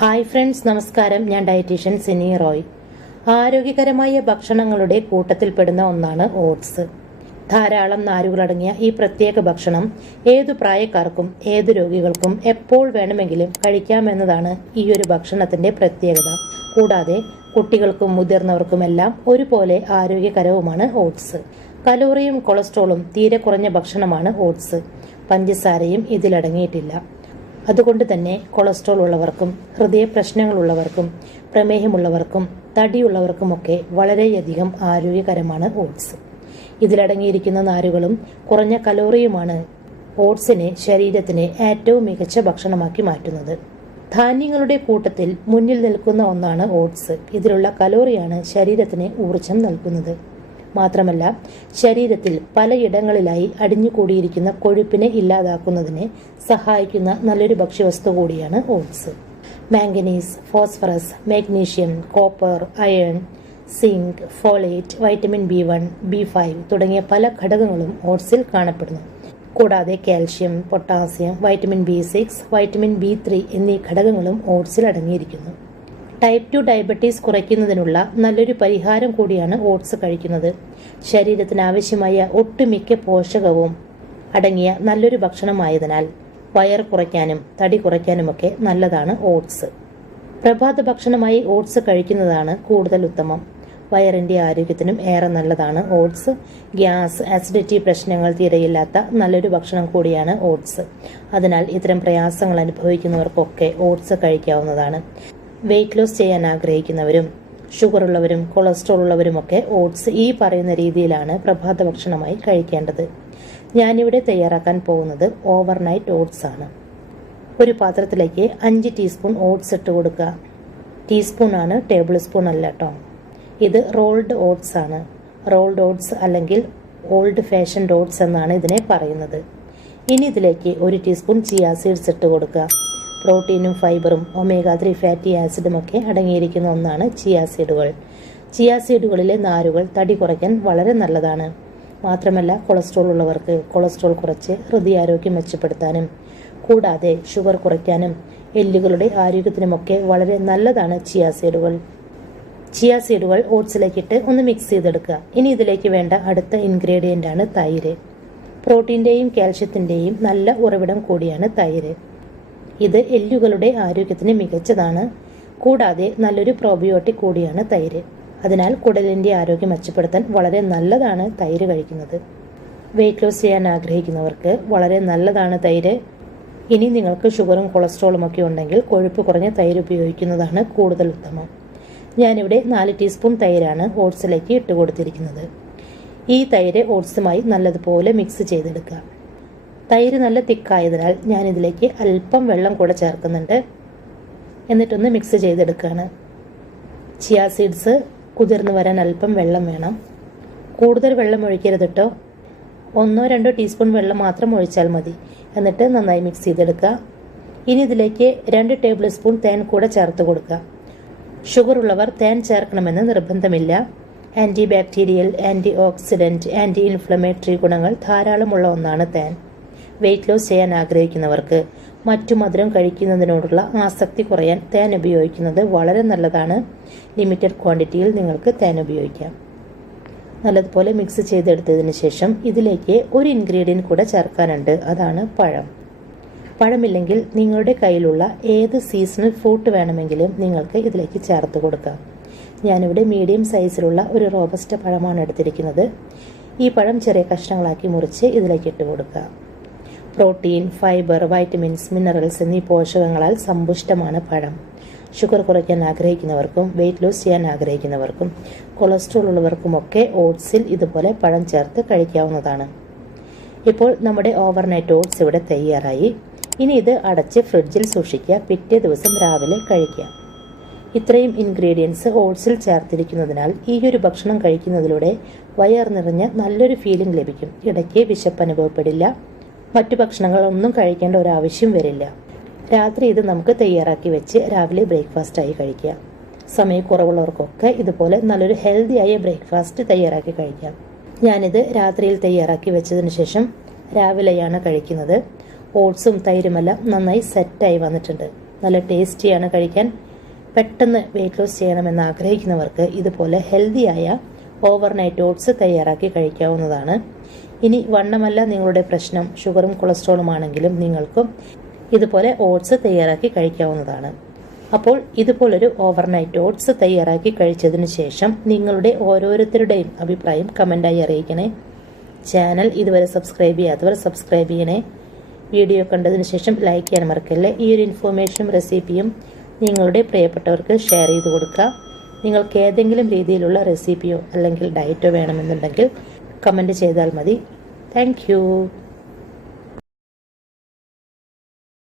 Hi friends, നമസ്കാരം. ഞാൻ dietitian Sini Roy. ആരോഗ്യകരമായ ഭക്ഷണങ്ങളുടെ കൂട്ടത്തിൽപ്പെടുന്ന ഒന്നാണ് ഓട്സ്. ധാരാളം നാരുകളടങ്ങിയ ഈ പ്രത്യേക ഭക്ഷണം ഏതു പ്രായക്കാർക്കും ഏതു രോഗികൾക്കും എപ്പോൾ വേണമെങ്കിലും കഴിക്കാമെന്നതാണ് ഈ ഒരു ഭക്ഷണത്തിന്റെ പ്രത്യേകത. കൂടാതെ കുട്ടികൾക്കും മുതിർന്നവർക്കുമെല്ലാം ഒരുപോലെ ആരോഗ്യകരവുമാണ് ഓട്സ്. കലോറിയും കൊളസ്ട്രോളും തീരെ കുറഞ്ഞ ഭക്ഷണമാണ് ഓട്സ്. പഞ്ചസാരയും ഇതിലടങ്ങിയിട്ടില്ല. അതുകൊണ്ട് തന്നെ കൊളസ്ട്രോൾ ഉള്ളവർക്കും ഹൃദയ പ്രശ്നങ്ങളുള്ളവർക്കും പ്രമേഹമുള്ളവർക്കും തടിയുള്ളവർക്കുമൊക്കെ വളരെയധികം ആരോഗ്യകരമാണ് ഓട്സ്. ഇതിലടങ്ങിയിരിക്കുന്ന നാരുകളും കുറഞ്ഞ കലോറിയുമാണ് ഓട്സിനെ ശരീരത്തിന് ഏറ്റവും മികച്ച ഭക്ഷണമാക്കി മാറ്റുന്നത്. ധാന്യങ്ങളുടെ കൂട്ടത്തിൽ മുന്നിൽ നിൽക്കുന്ന ഒന്നാണ് ഓട്സ്. ഇതിലുള്ള കലോറിയാണ് ശരീരത്തിന് ഊർജം നൽകുന്നത്. മാത്രമല്ല, ശരീരത്തിൽ പലയിടങ്ങളിലായി അടിഞ്ഞുകൂടിയിരിക്കുന്ന കൊഴുപ്പിനെ ഇല്ലാതാക്കുന്നതിന് സഹായിക്കുന്ന നല്ലൊരു ഭക്ഷ്യവസ്തു കൂടിയാണ് oats. Manganese, phosphorus, magnesium, copper, iron, zinc, folate, vitamin B1, B5 തുടങ്ങിയ പല ഘടകങ്ങളും ഓട്സിൽ കാണപ്പെടുന്നു. കൂടാതെ calcium, potassium, vitamin B6, vitamin B3 എന്നീ ഘടകങ്ങളും ഓട്സിൽ അടങ്ങിയിരിക്കുന്നു. ടൈപ്പ് 2 ഡയബറ്റീസ് കുറയ്ക്കുന്നതിനുള്ള നല്ലൊരു പരിഹാരം കൂടിയാണ് ഓട്സ് കഴിക്കുന്നത്. ശരീരത്തിന് ആവശ്യമായ ഒട്ടുമിക്ക പോഷകവും അടങ്ങിയ നല്ലൊരു ഭക്ഷണമായതിനാൽ വയർ കുറയ്ക്കാനും തടി കുറയ്ക്കാനുമൊക്കെ നല്ലതാണ് ഓട്സ്. പ്രഭാത ഭക്ഷണമായി ഓട്സ് കഴിക്കുന്നതാണ് കൂടുതൽ ഉത്തമം. വയറിന്റെ ആരോഗ്യത്തിനും ഏറെ നല്ലതാണ് ഓട്സ്. ഗ്യാസ്, ആസിഡിറ്റി പ്രശ്നങ്ങൾ തീരെയില്ലാത്ത നല്ലൊരു ഭക്ഷണം കൂടിയാണ് ഓട്സ്. അതിനാൽ ഇത്തരം പ്രയാസങ്ങൾ അനുഭവിക്കുന്നവർക്കൊക്കെ ഓട്സ് കഴിക്കാവുന്നതാണ്. വെയിറ്റ് ലോസ് ചെയ്യാൻ ആഗ്രഹിക്കുന്നവരും ഷുഗർ ഉള്ളവരും കൊളസ്ട്രോൾ ഉള്ളവരുമൊക്കെ ഓട്സ് ഈ പറയുന്ന രീതിയിലാണ് പ്രഭാത ഭക്ഷണമായി കഴിക്കേണ്ടത്. ഞാനിവിടെ തയ്യാറാക്കാൻ പോകുന്നത് ഓവർനൈറ്റ് ഓട്സ് ആണ്. ഒരു പാത്രത്തിലേക്ക് 5 ടീസ്പൂൺ ഓട്സ് ഇട്ട് കൊടുക്കുക. ടീസ്പൂൺ ആണ്, ടേബിൾ സ്പൂൺ അല്ല കേട്ടോ. ഇത് റോൾഡ് ഓട്സ് ആണ്. റോൾഡ് ഓട്സ് അല്ലെങ്കിൽ ഓൾഡ് ഫാഷൻഡ് ഓട്സ് എന്നാണ് ഇതിനെ പറയുന്നത്. ഇനി ഇതിലേക്ക് 1 ടീസ്പൂൺ ചിയാ സീഡ്സ് ഇട്ട് കൊടുക്കുക. പ്രോട്ടീനും ഫൈബറും omega-3 ഫാറ്റി ആസിഡും ഒക്കെ അടങ്ങിയിരിക്കുന്ന ഒന്നാണ് ചിയാ സീഡുകൾ. ചിയാ സീഡുകളിലെ നാരുകൾ തടി കുറയ്ക്കാൻ വളരെ നല്ലതാണ്. മാത്രമല്ല, കൊളസ്ട്രോൾ ഉള്ളവർക്ക് കൊളസ്ട്രോൾ കുറച്ച് ഹൃദയാരോഗ്യം മെച്ചപ്പെടുത്താനും കൂടാതെ ഷുഗർ കുറയ്ക്കാനും എല്ലുകളുടെ ആരോഗ്യത്തിനുമൊക്കെ വളരെ നല്ലതാണ് ചിയാ സീഡുകൾ. ചിയാ സീഡുകൾ ഓട്സിലേക്കിട്ട് ഒന്ന് മിക്സ് ചെയ്തെടുക്കുക. ഇനി ഇതിലേക്ക് വേണ്ട അടുത്ത ഇൻഗ്രീഡിയൻ്റ് ആണ് തൈര്. പ്രോട്ടീൻ്റെയും കാൽഷ്യത്തിൻ്റെയും നല്ല ഉറവിടം കൂടിയാണ് തൈര്. ഇത് എല്ലുകളുടെ ആരോഗ്യത്തിന് മികച്ചതാണ്. കൂടാതെ നല്ലൊരു പ്രോബയോട്ടിക് കൂടിയാണ് തൈര്. അതിനാൽ കുടലിന്റെ ആരോഗ്യം മെച്ചപ്പെടുത്താൻ വളരെ നല്ലതാണ് തൈര് കഴിക്കുന്നത്. വെയിറ്റ് ലോസ് ചെയ്യാൻ ആഗ്രഹിക്കുന്നവർക്ക് വളരെ നല്ലതാണ് തൈര്. ഇനി നിങ്ങൾക്ക് ഷുഗറും കൊളസ്ട്രോളും ഒക്കെ ഉണ്ടെങ്കിൽ കൊഴുപ്പ് കുറഞ്ഞ തൈര് ഉപയോഗിക്കുന്നതാണ് കൂടുതൽ ഉത്തമം. ഞാനിവിടെ 4 ടീസ്പൂൺ തൈരാണ് ഓട്സിലേക്ക് ഇട്ട് കൊടുത്തിരിക്കുന്നത്. ഈ തൈര് ഓട്സുമായി നല്ലതുപോലെ മിക്സ് ചെയ്തെടുക്കുക. തൈര് നല്ല തിക്കായതിനാൽ ഞാനിതിലേക്ക് അല്പം വെള്ളം കൂടെ ചേർക്കുന്നുണ്ട്. എന്നിട്ടൊന്ന് മിക്സ് ചെയ്തെടുക്കുകയാണ്. ചിയാ സീഡ്സ് കുതിർന്ന് വരാൻ അല്പം വെള്ളം വേണം. കൂടുതൽ വെള്ളം ഒഴിക്കരുത് കേട്ടോ. 1-2 ടീസ്പൂൺ വെള്ളം മാത്രം ഒഴിച്ചാൽ മതി. എന്നിട്ട് നന്നായി മിക്സ് ചെയ്തെടുക്കുക. ഇനി ഇതിലേക്ക് 2 ടേബിൾ സ്പൂൺ തേൻ കൂടെ ചേർത്ത് കൊടുക്കുക. ഷുഗർ ഉള്ളവർ തേൻ ചേർക്കണമെന്ന് നിർബന്ധമില്ല. Anti bacterial, anti oxidant, anti inflammatory ഗുണങ്ങൾ ധാരാളമുള്ള ഒന്നാണ് തേൻ. വെയിറ്റ് ലോസ് ചെയ്യാൻ ആഗ്രഹിക്കുന്നവർക്ക് മറ്റു മധുരം കഴിക്കുന്നതിനോടുള്ള ആസക്തി കുറയാൻ തേൻ ഉപയോഗിക്കുന്നത് വളരെ നല്ലതാണ്. ലിമിറ്റഡ് ക്വാണ്ടിറ്റിയിൽ നിങ്ങൾക്ക് തേൻ ഉപയോഗിക്കാം. നല്ലതുപോലെ മിക്സ് ചെയ്തെടുത്തതിന് ശേഷം ഇതിലേക്ക് ഒരു ഇൻഗ്രീഡിയൻറ്റ് കൂടെ ചേർക്കാനുണ്ട്. അതാണ് പഴം. പഴമില്ലെങ്കിൽ നിങ്ങളുടെ കയ്യിലുള്ള ഏത് സീസണൽ ഫ്രൂട്ട് വേണമെങ്കിലും നിങ്ങൾക്ക് ഇതിലേക്ക് ചേർത്ത് കൊടുക്കാം. ഞാനിവിടെ മീഡിയം സൈസിലുള്ള ഒരു റോബസ്റ്റ പഴമാണ് എടുത്തിരിക്കുന്നത്. ഈ പഴം ചെറിയ കഷ്ണങ്ങളാക്കി മുറിച്ച് ഇതിലേക്ക് ഇട്ട് കൊടുക്കുക. പ്രോട്ടീൻ, ഫൈബർ, വൈറ്റമിൻസ്, മിനറൽസ് എന്നീ പോഷകങ്ങളാൽ സമ്പുഷ്ടമാണ് പഴം. ഷുഗർ കുറയ്ക്കാൻ ആഗ്രഹിക്കുന്നവർക്കും വെയിറ്റ് ലോസ് ചെയ്യാൻ ആഗ്രഹിക്കുന്നവർക്കും കൊളസ്ട്രോൾ ഉള്ളവർക്കുമൊക്കെ ഓട്സിൽ ഇതുപോലെ പഴം ചേർത്ത് കഴിക്കാവുന്നതാണ്. ഇപ്പോൾ നമ്മുടെ ഓവർനൈറ്റ് ഓട്സ് ഇവിടെ തയ്യാറായി. ഇനി ഇത് അടച്ച് ഫ്രിഡ്ജിൽ സൂക്ഷിക്കുക. പിറ്റേ ദിവസം രാവിലെ കഴിക്കാം. ഇത്രയും ഇൻഗ്രീഡിയൻസ് ഓട്സിൽ ചേർത്തിരിക്കുന്നതിനാൽ ഈ ഒരു ഭക്ഷണം കഴിക്കുന്നതിലൂടെ വയർ നിറഞ്ഞ നല്ലൊരു ഫീലിംഗ് ലഭിക്കും. ഇടയ്ക്ക് വിശപ്പ് അനുഭവപ്പെടില്ല. മറ്റു ഭക്ഷണങ്ങളൊന്നും കഴിക്കേണ്ട ഒരാവശ്യം വരില്ല. രാത്രി ഇത് നമുക്ക് തയ്യാറാക്കി വെച്ച് രാവിലെ ബ്രേക്ക്ഫാസ്റ്റായി കഴിക്കുക. സമയക്കുറവുള്ളവർക്കൊക്കെ ഇതുപോലെ നല്ലൊരു ഹെൽത്തിയായ ബ്രേക്ക്ഫാസ്റ്റ് തയ്യാറാക്കി കഴിക്കാം. ഞാനിത് രാത്രിയിൽ തയ്യാറാക്കി വെച്ചതിന് ശേഷം രാവിലെയാണ് കഴിക്കുന്നത്. ഓട്സും തൈരുമെല്ലാം നന്നായി സെറ്റായി വന്നിട്ടുണ്ട്. നല്ല ടേസ്റ്റിയാണ് കഴിക്കാൻ. പെട്ടെന്ന് വെയിറ്റ് ലോസ് ചെയ്യണമെന്ന് ആഗ്രഹിക്കുന്നവർക്ക് ഇതുപോലെ ഹെൽത്തിയായ ഓവർനൈറ്റ് ഓട്സ് തയ്യാറാക്കി കഴിക്കാവുന്നതാണ്. ഇനി വണ്ണമല്ല നിങ്ങളുടെ പ്രശ്നം, ഷുഗറും കൊളസ്ട്രോളും ആണെങ്കിലും നിങ്ങൾക്കും ഇതുപോലെ ഓട്സ് തയ്യാറാക്കി കഴിക്കാവുന്നതാണ്. അപ്പോൾ ഇതുപോലൊരു ഓവർനൈറ്റ് ഓട്സ് തയ്യാറാക്കി കഴിച്ചതിന് ശേഷം നിങ്ങളുടെ ഓരോരുത്തരുടെയും അഭിപ്രായം കമൻ്റായി അറിയിക്കണേ. ചാനൽ ഇതുവരെ സബ്സ്ക്രൈബ് ചെയ്യാത്തവർ സബ്സ്ക്രൈബ് ചെയ്യണേ. വീഡിയോ കണ്ടതിന് ശേഷം ലൈക്ക് ചെയ്യാൻ മറക്കല്ലേ. ഈ ഒരു ഇൻഫോർമേഷനും റെസിപ്പിയും നിങ്ങളുടെ പ്രിയപ്പെട്ടവർക്ക് ഷെയർ ചെയ്ത് കൊടുക്കുക. നിങ്ങൾക്ക് ഏതെങ്കിലും രീതിയിലുള്ള റെസിപ്പിയോ അല്ലെങ്കിൽ ഡയറ്റോ വേണമെന്നുണ്ടെങ്കിൽ കമൻറ്റ് ചെയ്താൽ മതി. താങ്ക്